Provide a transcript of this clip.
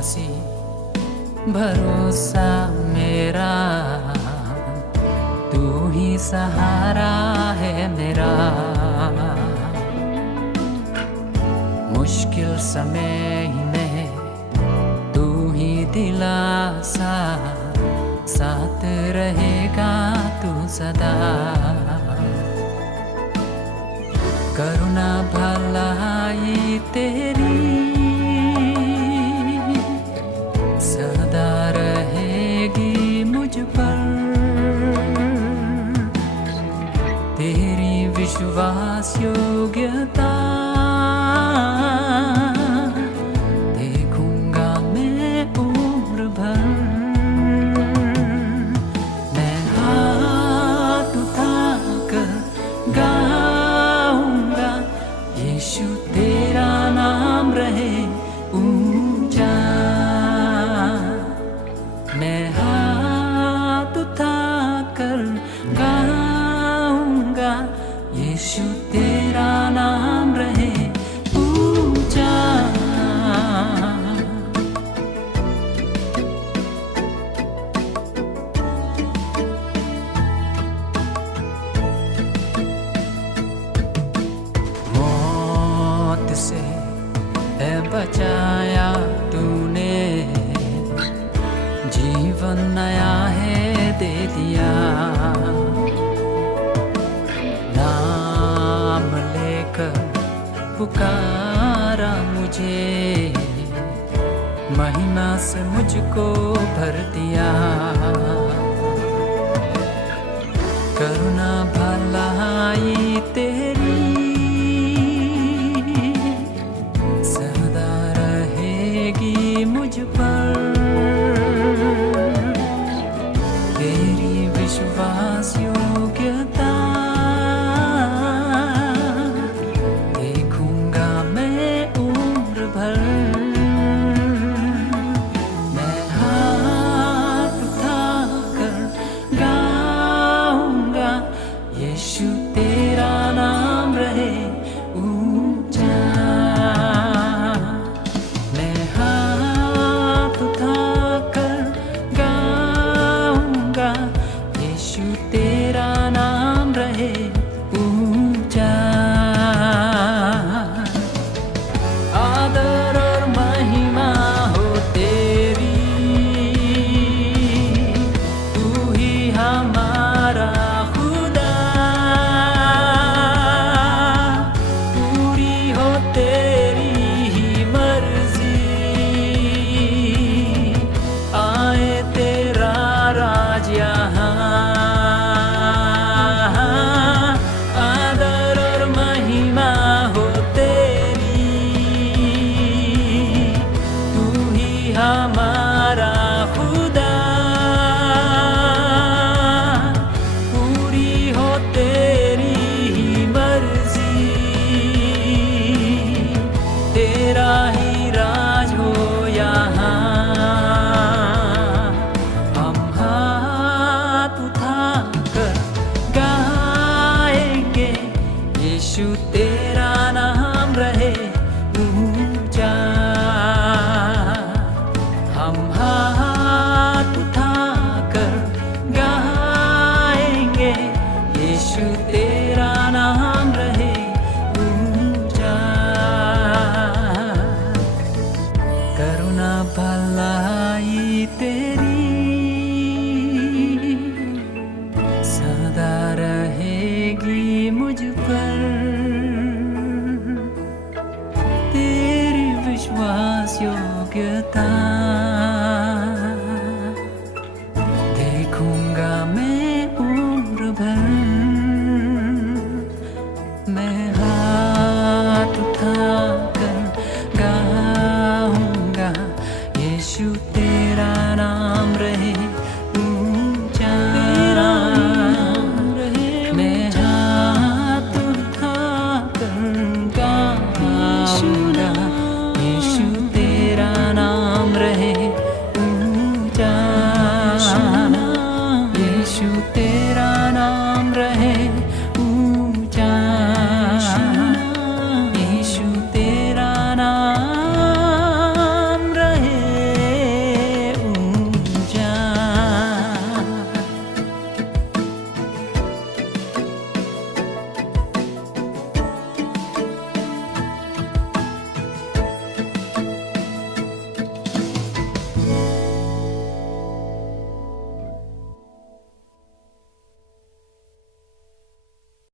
विश्वासी भरोसा मेरा, तू ही सहारा है मेरा। मुश्किल समय ही में तू ही दिलासा, साथ रहेगा तू सदा। करुणा भलाई तेरी सदा रहेगी मुझ पर। तेरी विश्वास योग्यता देखूंगा मैं उम्र भर। मैं हाथ उठाकर गाऊंगा, यीशु तेरा नाम रहे ऊंचा। मैं हाथ उठाकर गाऊंगा, यीशु तेरा नाम रहे ऊंचा। मौत से है बचाया तूने, जीवन नया है दे दिया। नाम लेकर पुकारा मुझे, महिमा से मुझको भर दिया। करुणा भलाई तेरी सदा रहेगी मुझ पर। तेरी विश्वास योग्यता देखूंगा मैं उम्र भर। मैं हाथ उठाकर गाऊंगा, यीशु तेरा नाम रहे ऊंचा। मैं हाथ उठाकर गाऊंगा, यीशु तेरा नाम रहे ऊंचा। आदर और महिमा हो तेरी, तू ही हमारा खुदा। पूरी हो तेरी ही मर्जी, आए तेरा राज यहाँ। आदर और महिमा हो तेरी, तू ही हमारा खुदा। पूरी हो तेरी ही मर्जी, तेरा ही राज हो यहाँ। हम हाथ उठाकर गाएंगे, यीशु तेरा नाम रहे ऊंचा। हम हाथ उठाकर गाएंगे, यीशु तेरा नाम रहे ऊंचा। करुणा भलाई तेरी सदा रहेगी मुझ पर। तेरी विश्वास योग्यता देखूंगा मैं उम्र भर। मैं हाथ उठाकर गाऊंगा, यीशु तेरा